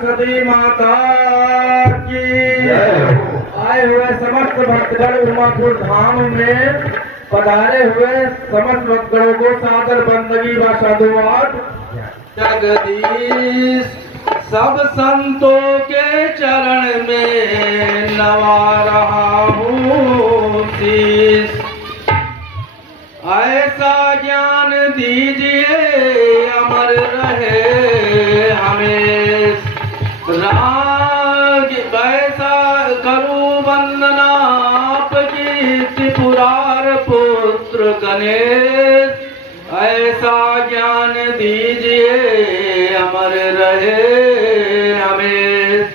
सती माता की। आए हुए समस्त भक्तगण उमापुर धाम में पधारे हुए समस्त भक्तगणों को सादर बंदगी व साधुवाद। जगदीश सब संतों के चरण में नवा रहा हूँ शीश। ऐसा ज्ञान दीजिए अमर रहे हमें राग। वैसा करूं वंदना आपकी त्रिपुरार पुत्र गणेश। ऐसा ज्ञान दीजिए अमर रहे हमें।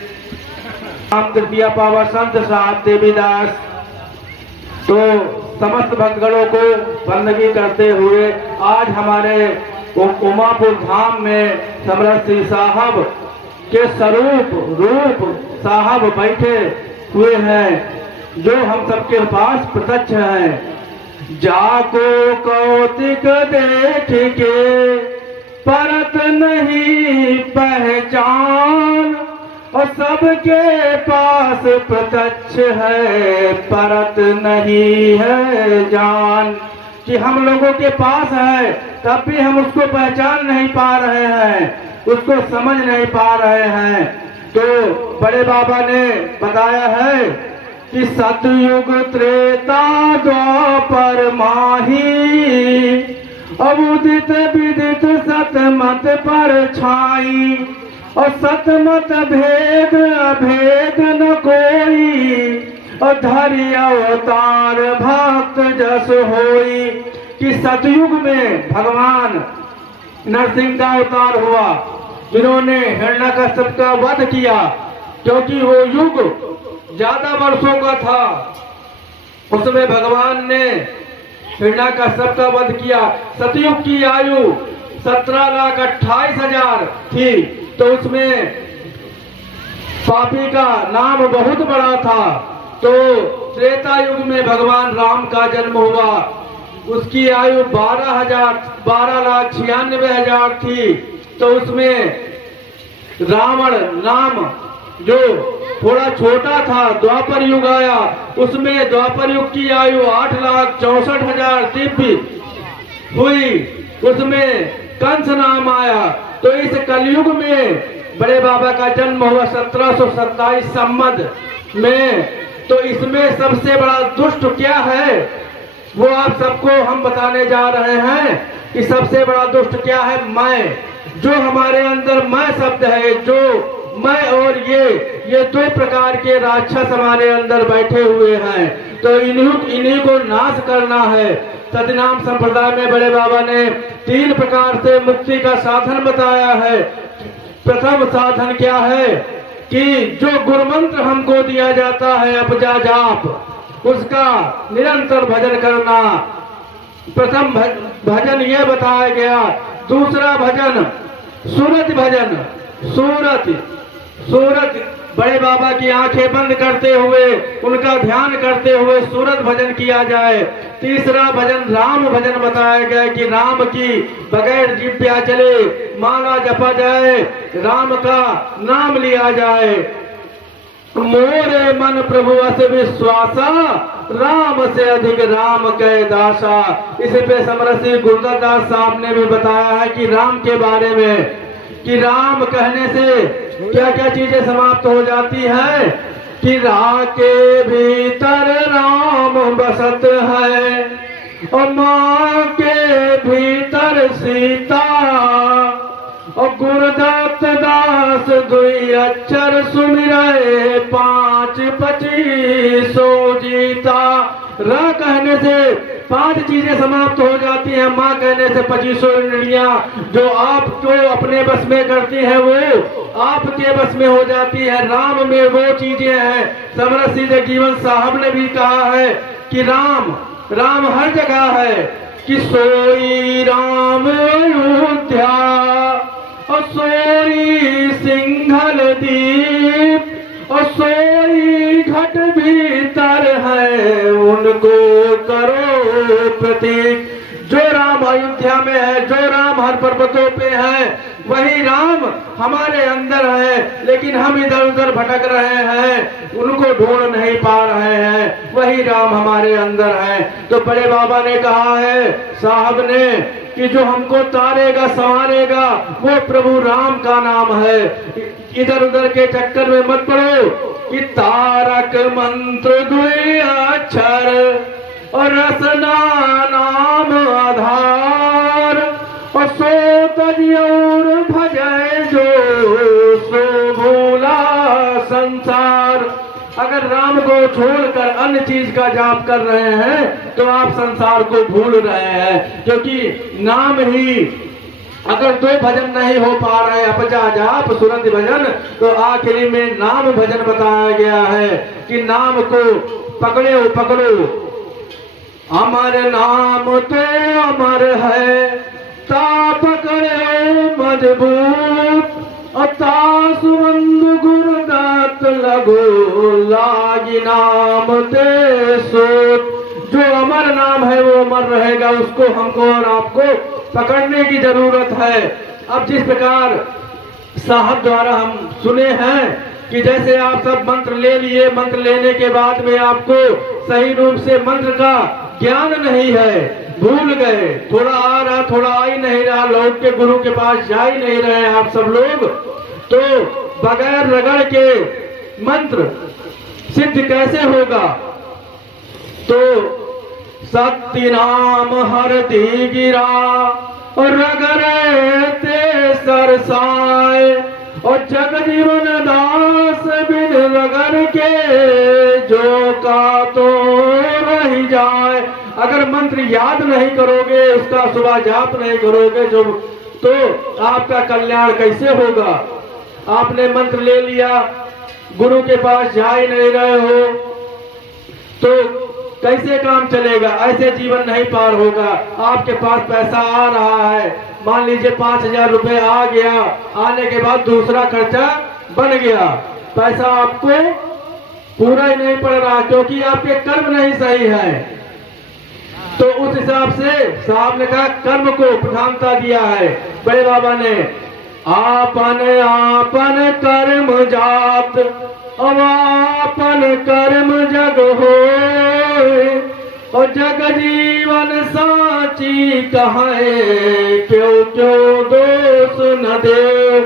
हम तृतीया पावा संत साहब देवीदास तो समस्त भक्तगणों को बंदगी करते हुए आज हमारे उमापुर धाम में समरथ सिंह साहब के स्वरूप रूप साहब बैठे हुए हैं जो हम सबके पास प्रत्यक्ष हैं। जाको कौतिक देख के परत नहीं पहचान और सबके पास प्रत्यक्ष है परत नहीं है जान। कि हम लोगों के पास है तब भी हम उसको पहचान नहीं पा रहे हैं, उसको समझ नहीं पा रहे हैं। तो बड़े बाबा ने बताया है कि सतयुग त्रेता द्वापर माही अवुदित विदित सतमत पर छाई। और सतमत भेद अभेद न कोई और धरि अवतार भक्त जस होई। कि सतयुग में भगवान नरसिंह का अवतार हुआ जिन्होंने हिरण्यकश्यप का वध किया क्योंकि वो युग ज्यादा वर्षों का था। उसमें भगवान ने हिरण्यकश्यप का वध किया। सतयुग की आयु 17,28,000 थी तो उसमें पापी का नाम बहुत बड़ा था। तो त्रेता युग में भगवान राम का जन्म हुआ, उसकी आयु 12,96,000 थी। तो उसमें रावण नाम जो थोड़ा छोटा था द्वापर युग आया, उसमें द्वापर युग की आयु 8,64,000 दिव्य हुई, उसमें कंस नाम आया। तो इस कलयुग में बड़े बाबा का जन्म हुआ 1727 संवत में। तो इसमें सबसे बड़ा दुष्ट क्या है वो आप सबको हम बताने जा रहे हैं कि सबसे बड़ा दुष्ट क्या है। मैं, जो हमारे अंदर मैं शब्द है, जो मैं और ये दो प्रकार के राक्षस हमारे अंदर बैठे हुए हैं। तो इन्हीं को नाश करना है। सतनाम संप्रदाय में बड़े बाबा ने 3 प्रकार से मुक्ति का साधन बताया है। प्रथम साधन क्या है कि जो गुरुमंत्र हमको दिया जाता है अपजा जाप, उसका निरंतर भजन करना। प्रथम भजन यह बताया गया। दूसरा भजन सूरत भजन। सूरत बड़े बाबा की आंखें बंद करते हुए उनका ध्यान करते हुए सूरत भजन किया जाए। तीसरा भजन राम भजन बताया गया कि राम की बगैर जिभ्या चले, माला जपा जाए, राम का नाम लिया जाए। मोरे मन प्रभु अस विश्वासा, राम से अधिक राम कै दासा। इसी पे समरथ सिंह गुरुदास साहब ने भी बताया है कि राम के बारे में कि राम कहने से क्या क्या चीजें समाप्त हो जाती है। कि राह के भीतर राम बसत है और माँ के भीतर सीता और गुरुदत्त दास दुई अक्षर सुमिरे 5 25 जीता। र कहने से 5 चीजें समाप्त हो जाती हैं, माँ कहने से 25 इंद्रियां जो आपको अपने बस में करती हैं वो आपके बस में हो जाती है। राम में वो चीजें हैं। समरथ सिंह जीवन साहब ने भी कहा है कि राम हर जगह है। कि सोई राम अयोध्या और सोई सिंघल दीप और सोई घट भीतर है उनको करो प्रतीक। जो राम अयोध्या में है, जो राम हर पर्वतों पे है, वही राम हमारे अंदर है, लेकिन हम इधर उधर भटक रहे हैं, उनको ढूंढ नहीं पा रहे हैं। वही राम हमारे अंदर है। तो बड़े बाबा ने कहा है, साहब ने, कि जो हमको तारेगा संवारेगा वो प्रभु राम का नाम है। इधर उधर के चक्कर में मत पड़ो कि तारक मंत्र दुई अक्षर और रसना नाम आधार और सो तज और भजय जो सो भूला संसार। अगर राम को छोड़कर अन्य चीज का जाप कर रहे हैं तो आप संसार को भूल रहे हैं, क्योंकि नाम ही, अगर दो भजन नहीं हो पा रहे, अपचा जाप सुरत भजन, तो आखिरी में नाम भजन बताया गया है कि नाम को पकड़ो। अमर नाम तो अमर है, ता पकड़े मजबूत, अता सुबंध गुरुदात लगो लागी नाम ते सोत। जो अमर नाम है वो अमर रहेगा, उसको हमको और आपको पकड़ने की जरूरत है। अब जिस प्रकार साहब द्वारा हम सुने हैं कि जैसे आप सब मंत्र ले लिए, मंत्र लेने के बाद में आपको सही रूप से मंत्र का ज्ञान नहीं है, भूल गए, थोड़ा आ रहा थोड़ा आ ही नहीं रहा, लौट के गुरु के पास जा ही नहीं रहे आप सब लोग, तो बगैर रगड़ के मंत्र सिद्ध कैसे होगा? तो सत्य नाम हरति गिरा और रगड़े ते सरसाए और जगजीवन दास बिन रगड़ के जो का तो रह जाए। अगर मंत्र याद नहीं करोगे, उसका सुबह जाप नहीं करोगे जो, तो आपका कल्याण कैसे होगा? आपने मंत्र ले लिया, गुरु के पास जा ही नहीं रहे हो, तो कैसे काम चलेगा? ऐसे जीवन नहीं पार होगा। आपके पास पैसा आ रहा है, मान लीजिए 5,000 रुपए आ गया, आने के बाद दूसरा खर्चा बन गया, पैसा आपको पूरा ही नहीं पड़ रहा क्योंकि आपके कर्म नहीं सही है। तो उस हिसाब से साहब ने कहा कर्म को प्रधानता दिया है बड़े बाबा ने। आपन आपन कर्म जात अब आपन कर्म जग हो और जग जीवन साची कहे क्यों क्यों दोष न दे।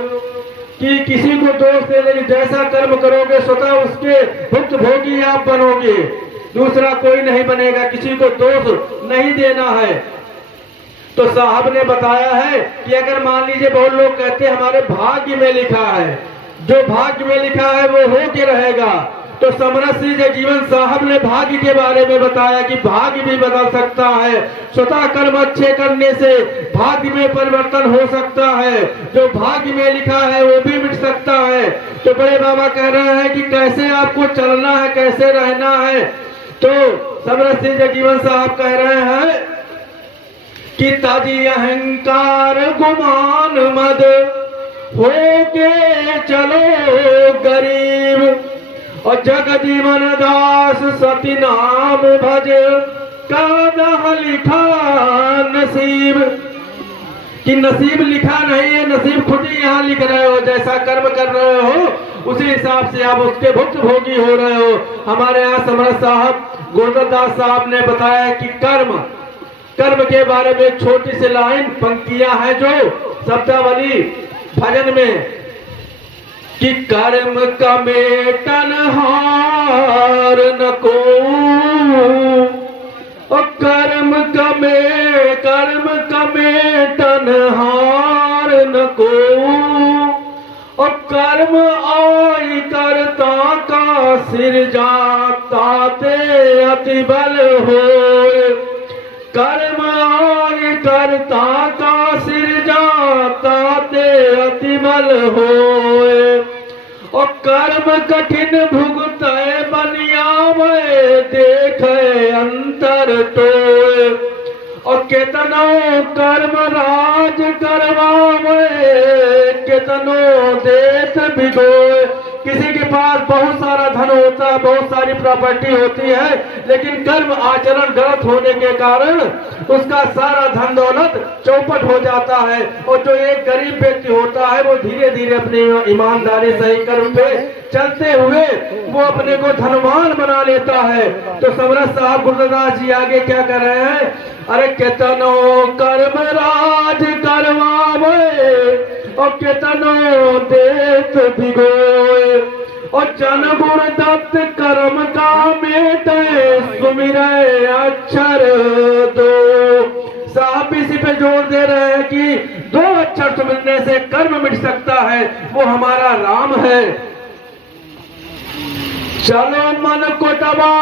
कि किसी को दोष दे देंगे, जैसा कर्म करोगे स्वतः उसके भुक्त भोगी आप बनोगे, दूसरा कोई नहीं बनेगा। किसी को दोष नहीं देना है। तो साहब ने बताया है कि अगर मान लीजिए बहुत लोग कहते हैं हमारे भाग्य में लिखा है, जो भाग्य में लिखा है वो हो के रहेगा। तो समरस श्री जगजीवन साहब ने भाग्य के बारे में बताया कि भाग्य भी बदल सकता है, स्वतः कर्म अच्छे करने से भाग्य में परिवर्तन हो सकता है, जो भाग्य में लिखा है वो भी मिट सकता है। तो बड़े बाबा कह रहे हैं कि कैसे आपको चलना है, कैसे रहना है। तो समरस श्री जगजीवन साहब कह रहे हैं कि ताजी अहंकार गुमान मद हो के चलो गरीब और जग जीवन दास सती नाम भज का लिखा नसीब। कि नसीब लिखा नहीं है, नसीब खुद ही यहाँ लिख रहे हो। जैसा कर्म कर रहे हो उसी हिसाब से आप उसके भुक्त भोगी हो रहे हो। हमारे यहाँ समरस साहब गुरुदास साहब ने बताया कि कर्म के बारे में एक छोटी सी लाइन पंक्तियां हैं जो शब्दावली भजन में कि कर्म कमेटन हार न को और कर्म कमेटन हार न को और कर्म आई करता का सिर जाता ते अति बल होए। कर्म आय करता का सिर जाता ते अति बल होए और कर्म कठिन भुगतय बनियावे देखे अंतर तोए और केतनो कर्म राज करवावे केतनो देश भिगोए। किसी के पास बहुत सारा धन होता है, बहुत सारी प्रॉपर्टी होती है, लेकिन कर्म आचरण गलत होने के कारण उसका सारा धन दौलत चौपट हो जाता है। और जो एक गरीब व्यक्ति होता है वो धीरे धीरे अपनी ईमानदारी सही कर्म पे चलते हुए वो अपने को धनवान बना लेता है। तो समरस साहब गुरुदास जी आगे क्या कर रहे हैं, अरे केतनो कर्म राज करवावे और केतनो देत भिगोए और जन गुण दत्त कर्म का मेटे सुमिरे अक्षर दो। साहब इसी पे जोर दे रहे हैं कि दो अक्षर सुमिरने से कर्म मिट सकता है, वो हमारा राम है। चलो मन को तबा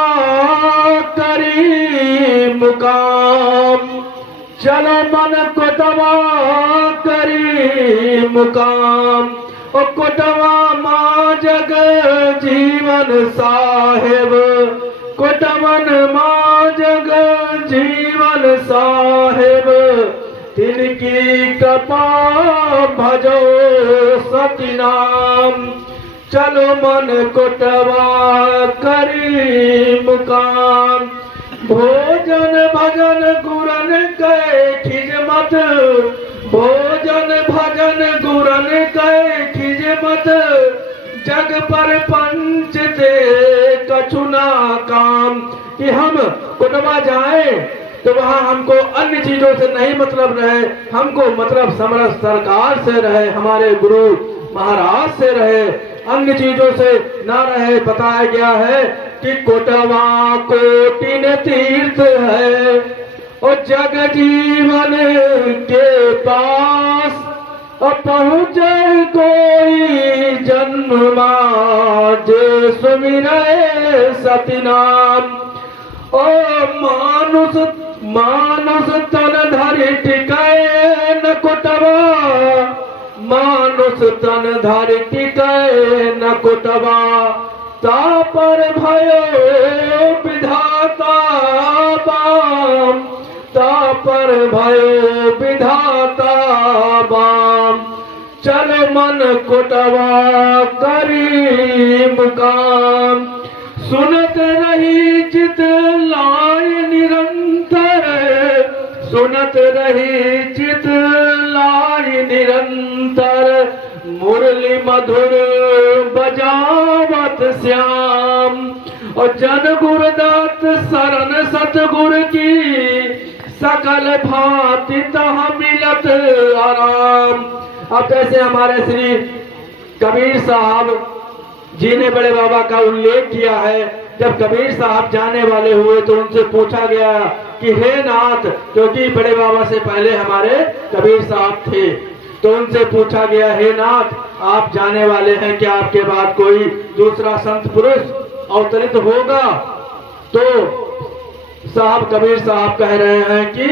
करी मुकाम, चलो मन को तबा करी मुकाम और कोटवा माँ जग जीवन साहेब, कोटवन माँ जग जीवन साहेब, तिनकी कृपा भजो सती नाम। चलो मन कोटवा करी मुकाम, भोजन भजन गुरन कै खिजमत, भोजन भजन गुरन कै खिजमत, जग पर पंच दे कछुना काम। कि हम कोटवा जाएं तो वहाँ हमको अन्य चीजों से नहीं मतलब रहे, हमको मतलब समरस सरकार से रहे, हमारे गुरु महाराज से रहे, अन्य चीजों से ना रहे। बताया गया है कि कोटवा कोटिन तीर्थ है और जग जीवन के पास और पहुँचे कोई जन्म जे सुमिरे सती नाम। ओ मानुष मानुष तन धरि टिकै न कोटवा, मानुष तन धरि टिकै न कोटवा, तापर भयो विधाता बाम, तापर भयो विधाता बाम। चल मन कोटवा करी मुकाम, सुनत रही चित लाय निरंतर, सुनत रही चित लाय निरंतर, मुरली मधुर बजावत श्याम। और जन गुरुदात शरण सतगुरु की, सकल भांति तह मिलत आराम। अब जैसे हमारे श्री कबीर साहब जी ने बड़े बाबा का उल्लेख किया है, जब कबीर साहब जाने वाले हुए तो उनसे पूछा गया कि हे नाथ, क्योंकि बड़े बाबा से पहले हमारे कबीर साहब थे, तो उनसे पूछा गया हे नाथ आप जाने वाले हैं, क्या आपके बाद कोई दूसरा संत पुरुष अवतरित होगा? तो साहब कबीर साहब कह रहे हैं कि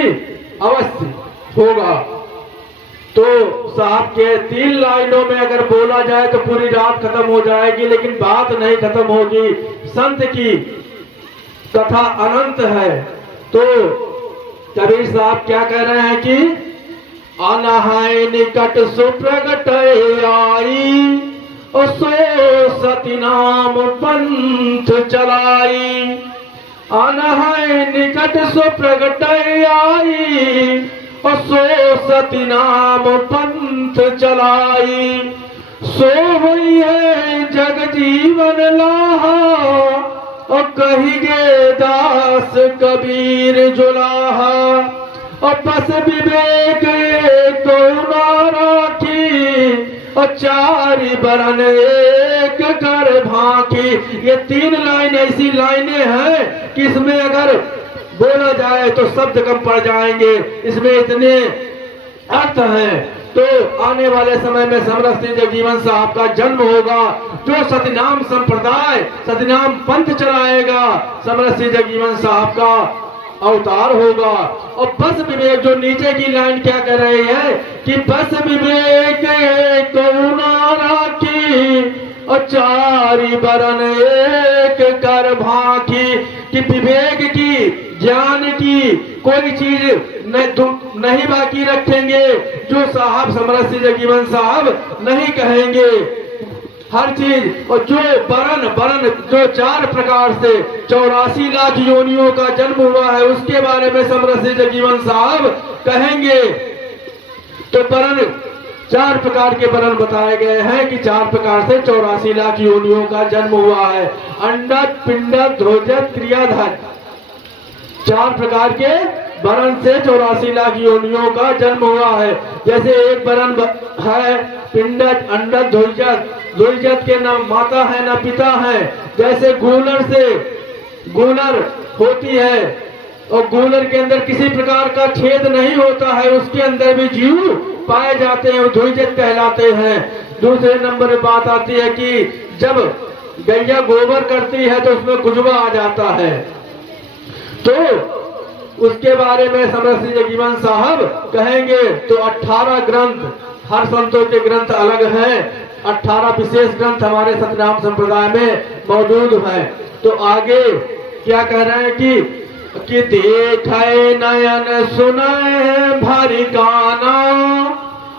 अवश्य होगा। तो साहब के 3 लाइनों में अगर बोला जाए तो पूरी रात खत्म हो जाएगी, लेकिन बात नहीं खत्म होगी। संत की कथा अनंत है। तो कबीर साहब क्या कह रहे हैं कि अनहाय निकट सुप्रगट आई, और सो सती नाम पंथ चलाई। अनहाय निकट सुप्रगट आई, और सो सती नाम पंथ चलाई। सो हुई है जग जीवन लाहा, और कही गे दास कबीर जुलाहा। और बस विवेक तो ना राखी, और 4 बरन एक कर भांकी। ये 3 लाइन ऐसी लाइनें हैं कि इसमें अगर बोला जाए तो शब्द कम पड़ जाएंगे, इसमें इतने अर्थ हैं। तो आने वाले समय में समरस सिंह जगजीवन साहब का जन्म होगा, जो सतनाम संप्रदाय सतनाम पंथ चलाएगा, समरस सिंह जगजीवन साहब का अवतार होगा। और बस विवेक, जो नीचे की लाइन क्या कह रही है कि बस विवेक करुणा राखी, और 4 बरन एक कर भांकी। कि विवेक की, ज्ञान की कोई चीज नहीं बाकी रखेंगे जो साहब समरस सिंह जगजीवन साहब नहीं कहेंगे। हर चीज। और जो बरन जो 4 प्रकार से 84 लाख योनियों का जन्म हुआ है, उसके बारे में समरस जगजीवन साहब कहेंगे। तो बरन 4 प्रकार के बरन बताए गए हैं कि 4 प्रकार से 84 लाख योनियों का जन्म हुआ है। अंडज, पिंडज, ध्रुवज, त्रियाधज, 4 प्रकार के बरन से 84 लाख योनियों का जन्म हुआ है। जैसे एक बरन है पिंडज, अंडज, ध्रुवज। ध्रुवज के न माता है न पिता है। जैसे गूलर से गूलर होती है और गूलर के अंदर किसी प्रकार का छेद नहीं होता है, उसके अंदर भी जीव पाए जाते हैं, ध्रुवज कहलाते हैं। दूसरे नंबर पे बात आती है कि जब गैया गोबर करती है तो उसमें कुजवा आ जाता है। तो उसके बारे में समरस जगजीवन साहब कहेंगे। तो 18 ग्रंथ, हर संतों के ग्रंथ अलग हैं। 18 विशेष ग्रंथ हमारे सतनाम संप्रदाय में मौजूद हैं। तो आगे क्या कह रहे हैं कि देखे नयन सुने भारी गाना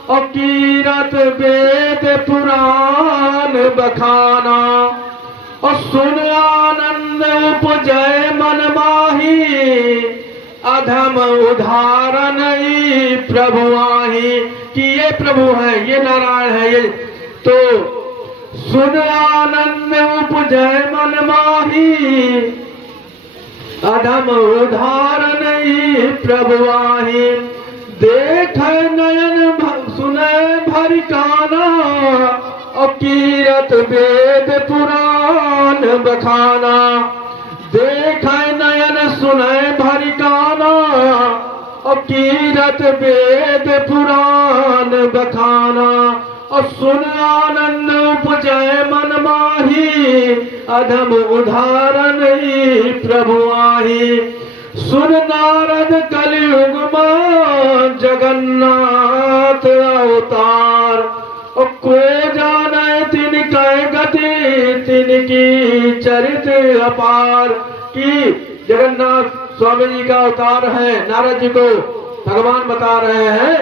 और कीरत वेद पुराण बखाना और सुन आनंद उपजय मन माही अधम उदाहरण प्रभु आही। कि ये प्रभु है, ये नारायण है, ये तो सुन आनंद उपजय मन माही अधम उदाहरण प्रभु आही। देख नयन सुने भरी काना और कीरत वेद पुराण बखाना। देख नयन सुने भरी काना और कीरत वेद पुराण बखाना और सुन आनंद उपजय मन माही अधम उदाहरण प्रभु आही। सुन नारद कलयुग में जगन्नाथ अवतार और को जाने तिनके गति तिनकी चरित अपार। की जगन्नाथ स्वामी जी का अवतार है। नारद जी को भगवान बता रहे हैं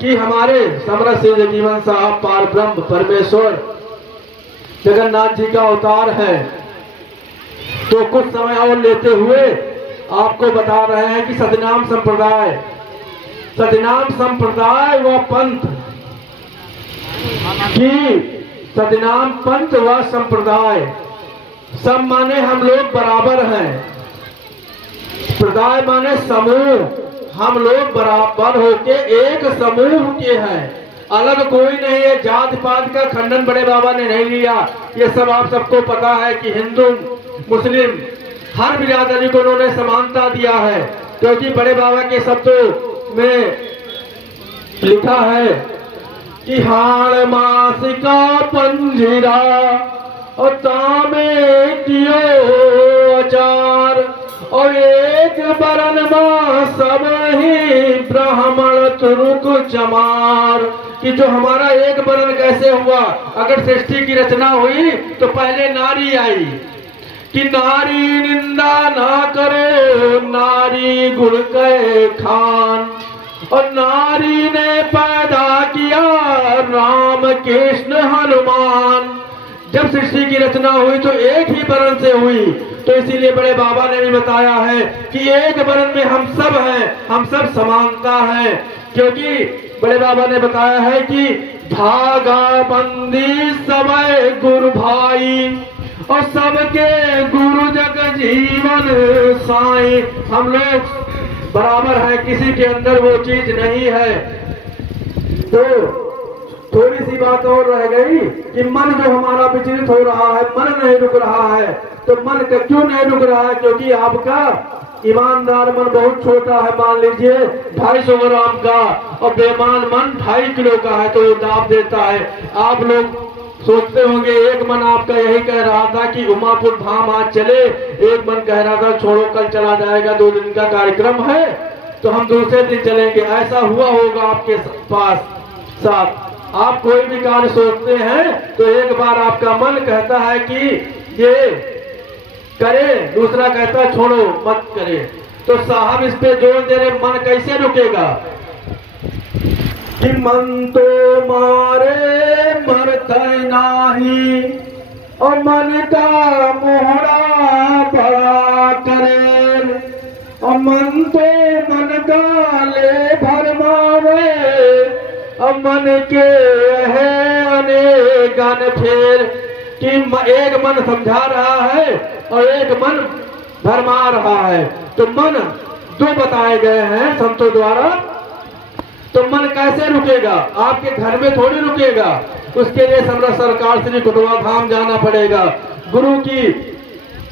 कि हमारे समरस जगजीवन साहब पार ब्रह्म परमेश्वर जगन्नाथ जी का अवतार है। तो कुछ समय और लेते हुए आपको बता रहे हैं कि सतनाम संप्रदाय व पंथ की सतनाम पंथ व संप्रदाय सब माने हम लोग बराबर हैं। प्रदाय माने समूह, हम लोग बराबर होके एक समूह के हैं, अलग कोई नहीं है। जात पात का खंडन बड़े बाबा ने नहीं लिया। ये सब आप सबको पता है कि हिंदू मुस्लिम हर बिरादरी को उन्होंने समानता दिया है। क्योंकि बड़े बाबा के शब्दों में लिखा है कि हाड़ मास का पंजरा और तामे कियो अचार और एक बरन मां सब ही ब्राह्मण तुरुक चमार। कि जो हमारा एक बरन कैसे हुआ, अगर सृष्टि की रचना हुई तो पहले नारी आई कि नारी निंदा ना करो नारी गुण के खान और नारी ने पैदा किया राम कृष्ण हनुमान। जब सृष्टि की रचना हुई तो एक ही बरन से हुई। तो इसीलिए बड़े बाबा ने भी बताया है कि एक बरन में हम सब हैं, हम सब समानता है। क्योंकि बड़े बाबा ने बताया है कि धागा बंदी सब गुरु भाई और सबके गुरु जग जीवन साई। हम लोग बराबर है, किसी के अंदर वो चीज नहीं है। तो थोड़ी सी बात और रह गई कि मन जो हमारा विचलित हो रहा है, मन नहीं रुक रहा है। तो मन का क्यों नहीं रुक रहा है? क्योंकि आपका ईमानदार मन बहुत छोटा है। मान लीजिए 250 ग्राम का और बेईमान मन 2.5 किलो का है तो दाब देता है। आप लोग सोचते होंगे एक मन आपका यही कह रहा था कि उमापुर धाम आज चले, एक मन कह रहा था छोड़ो कल चला जाएगा, 2 दिन का कार्यक्रम है तो हम दूसरे दिन चलेंगे। ऐसा हुआ होगा आपके पास साथ। आप कोई भी कार्य सोचते हैं तो एक बार आपका मन कहता है कि ये करे, दूसरा कहता है छोड़ो मत करे। तो साहब इस पे जोर दे रहे, मन कैसे रुकेगा? कि मन तो मारे मरते नाही, और मन का मोहरा बड़ा करे, और मन तो मन का ले भरमावे, और मन के है अनेक फेर, कि एक मन समझा रहा है और एक मन भरमा रहा है। तो मन दो बताए गए हैं संतों द्वारा। तो मन कैसे रुकेगा? आपके घर में थोड़ी रुकेगा, उसके लिए समरथ सरकार श्री कुटवा धाम जाना पड़ेगा, गुरु की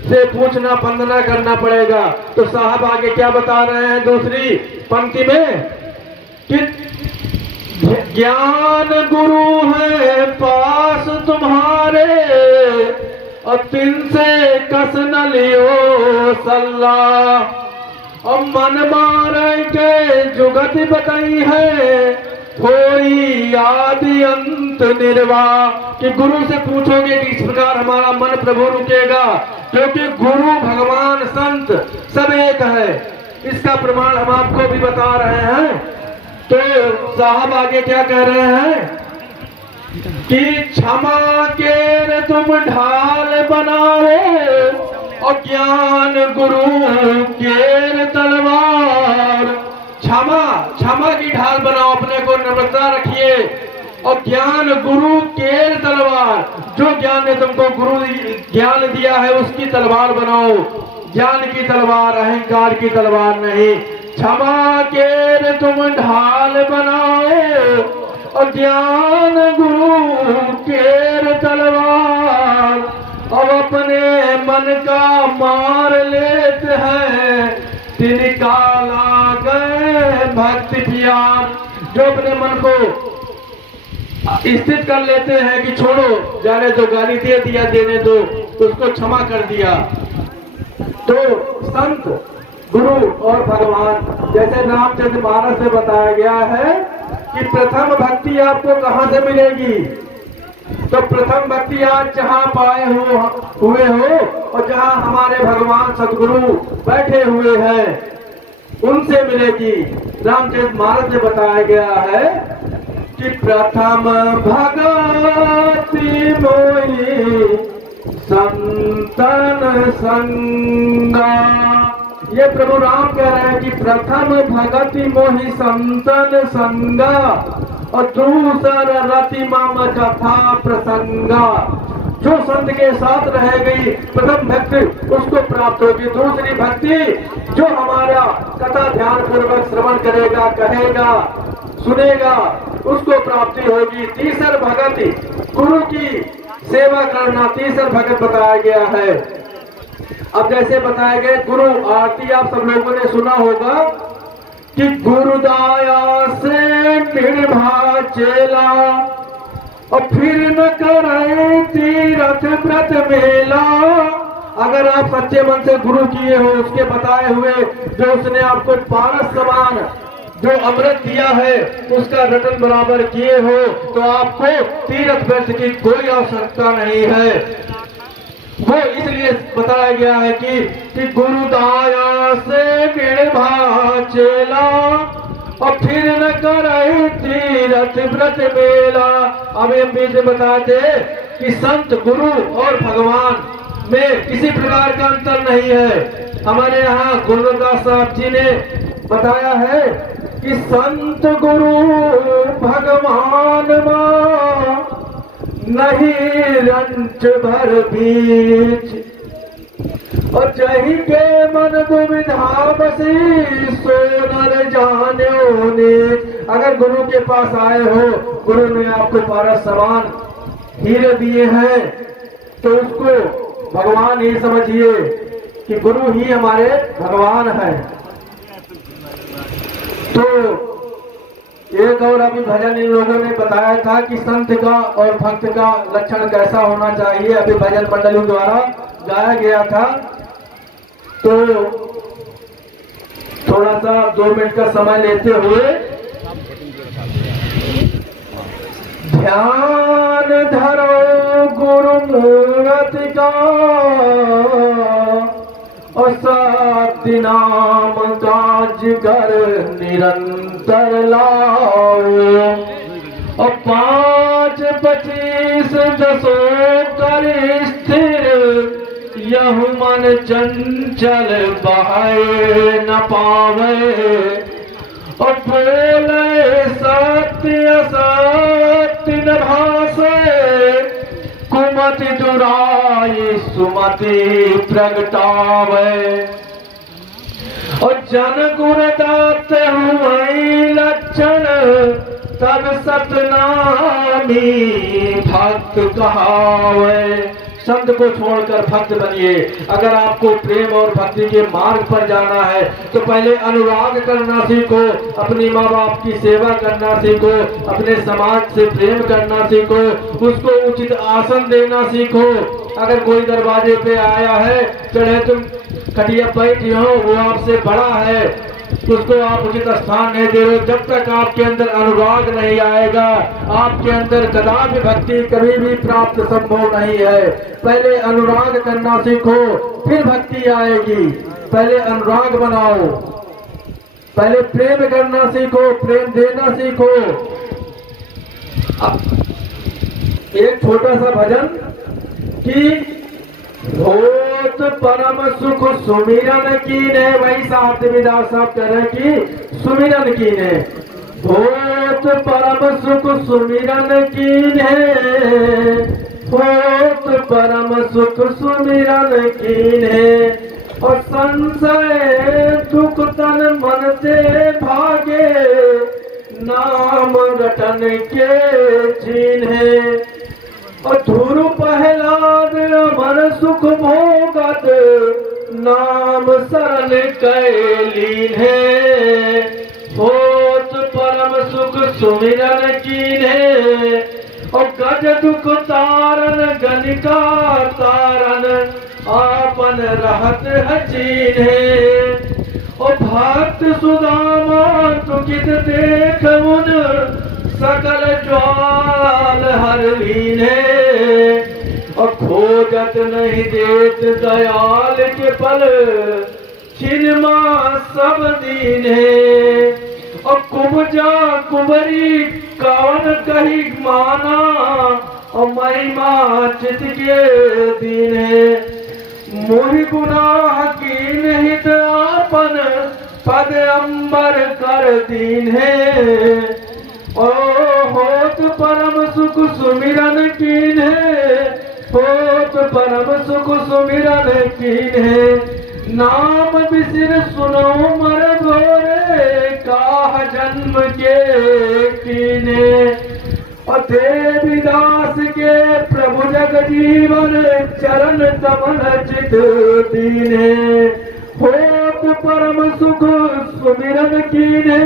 से पूछना वंदना करना पड़ेगा। तो साहब आगे क्या बता रहे हैं दूसरी पंक्ति में कि ज्ञान गुरु है पास तुम्हारे, और तिन से कस न लियो सल्लाह, और मन मारे के जुगत बताई है, कोई आदि अंत निर्वाह। कि गुरु से पूछोगे कि इस प्रकार हमारा मन प्रभु रुकेगा, क्योंकि गुरु भगवान संत सब एक है। इसका प्रमाण हम आपको भी बता रहे हैं। तो साहब आगे क्या कह रहे हैं कि क्षमा के तुम ढाल बनाओ, और ज्ञान गुरु के तलवार। क्षमा की ढाल बनाओ, अपने को नम्रता रखिए, और ज्ञान गुरु के तलवार। जो ज्ञान ने तुमको गुरु ज्ञान दिया है उसकी तलवार बनाओ, ज्ञान की तलवार, अहंकार की तलवार नहीं। क्षमा के तुम ढाल बनाओ, और ज्ञान गुरु के तलवार। अब अपने मन का मार लेते हैं, तिनका लागे भक्ति प्यार। जो अपने मन को स्थित कर लेते हैं कि छोड़ो, जाने दो, गाली दे दिया देने दो, तो उसको क्षमा कर दिया। तो संत, गुरु और भगवान, जैसे रामचंद्र महाराज से बताया गया है कि प्रथम भक्ति आपको कहां से मिलेगी। तो प्रथम भक्ति आज जहां पाए हुए हो, और जहां हमारे भगवान सदगुरु बैठे हुए हैं, उनसे मिलेगी। रामचंद्र महाराज से बताया गया है कि प्रथम भगति मोहि संतन संगा। ये प्रभु राम कह रहे हैं कि प्रथम भगति मोहि संतन संगा, और दूसर रति मम कथा प्रसंगा। जो संत के साथ रहेगी प्रथम भक्ति उसको प्राप्त होगी। दूसरी भक्ति जो हमारा कथा ध्यान पूर्वक श्रवण करेगा, कहेगा, सुनेगा, उसको प्राप्ति होगी। तीसर भगति गुरु की सेवा करना, तीसर भगत बताया गया है। अब जैसे बताए गए गुरु आरती आप सब लोगों ने सुना होगा कि गुरुदाया से निर्भा चेला, और फिर न करे तीरथ व्रत मेला। अगर आप सच्चे मन से गुरु किए हो, उसके बताए हुए जो उसने आपको पारस समान जो अमृत दिया है उसका रटन बराबर किए हो, तो आपको तीरथ व्रत की कोई आवश्यकता नहीं है। वो इसलिए बताया गया है कि गुरुदाया से निर्भा चेला, और फिर न करे तीरथ व्रत मेला। अब हम भी बताते कि संत, गुरु और भगवान में किसी प्रकार का अंतर नहीं है। हमारे यहाँ गुरुदास साहब जी ने बताया है कि संत गुरु भगवान मां नहीं रंच भर बीच, और जही के मन दुविधा बसी सो नर जान्यो नीच। अगर गुरु के पास आए हो, गुरु ने आपको पारस समान हीरे दिए हैं, तो उसको भगवान ही समझिए कि गुरु ही हमारे भगवान है। तो एक और अभी भजन इन लोगों ने बताया था कि संत का और भक्त का लक्षण कैसा होना चाहिए, अभी भजन मंडलियों द्वारा गाया गया था। तो थोड़ा सा 2 मिनट का समय लेते हुए ध्यान धरो गुरु मूर्ति का, और साथ नाम काज कर निरंतर लाओ, और 5 25 जसो कर स्थिर, यहु मन चंचल बहाए न पावे। और बोले सत्य असत्य न भाषे, कुमति दुराई सुमति प्रगटावे। और जन गुर दात हुए लक्षण, तब सतनामी भक्त कहावे। संत को छोड़कर भक्त बनिए। अगर आपको प्रेम और भक्ति के मार्ग पर जाना है तो पहले अनुराग करना सीखो, अपनी माँ बाप की सेवा करना सीखो, अपने समाज से प्रेम करना सीखो, उसको उचित आसन देना सीखो। अगर कोई दरवाजे पे आया है, चढ़े तुम खटिया बैठी हो, वो आपसे बड़ा है, उसको आप उचित स्थान नहीं दे रहे। जब तक आपके अंदर अनुराग नहीं आएगा, आपके अंदर कदापि भक्ति कभी भी प्राप्त संभव नहीं है। पहले अनुराग करना सीखो, फिर भक्ति आएगी। पहले अनुराग बनाओ, पहले प्रेम करना सीखो, प्रेम देना सीखो। एक छोटा सा भजन कि होत परम सुख सुमिरन कीने, वही साहब देवीदास साहब कह रहे हैं कि सुमिरन कीने। होत परम सुख सुमिरन कीने, होत परम सुख सुमिरन कीने। और संशय दुख तन मन से भागे, नाम रटन के चीन्हे। और धुरु पहलाद मन सुख भोगत, नाम शरण कैलीन है। होत परम सुख सुमिरन कीन्हे, और गज दुख तारन गनिका तारन, आपन रहत है चीन्हे। और भक्त सुदामा तुकित देख उन, सकल ज्वाल हर लीने। और खोजत नहीं देत दयाल के पल, छिनमा सब दीने। और कुबजा कुबरी कवन कही माना, और महिमा चित के दीने। मोहि गुनाह की निहित आपन, पद अंबर कर दीने। ओ होत परम सुख सुमिरन कीन्हे, होत परम सुख सुमिरन कीन्हे। नाम बिसिर सुनो मर घोरे, काह जन्म के कीने। और देवीदास के प्रभु जग जीवन, चरण कमल चित दीने। होत परम सुख सुमिरन कीन्हे।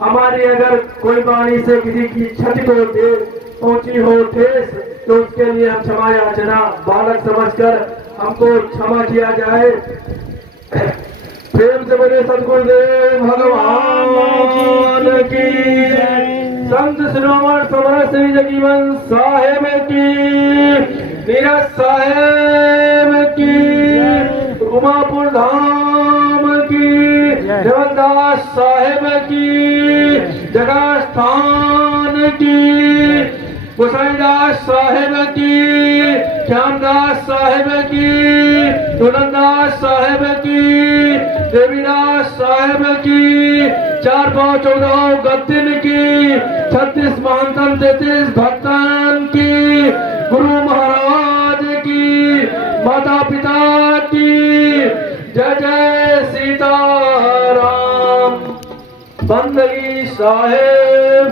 हमारी अगर कोई वाणी से किसी की क्षति को दे पहुंची हो ठेस, तो उसके लिए हम क्षमा याचना बालक समझकर हमको क्षमा किया जाए। प्रेम से बोले सतगुरुदेव भगवान की, संत शिरोमणि समरस श्री जगीवन साहेब की, नीरज साहेब की, उमापुर धाम की, देवदास साहेब की, जगह स्थान की, गोसाईदास साहेब की, श्यामदास साहेब की, तुलनदास साहेब की, देवीदास साहेब की, 4 5 14 गद्दिन की, 36 महंतन 33 भक्तन की, गुरु महाराज की, माता पिता की, जय जय सीताराम। बंदगी साहेब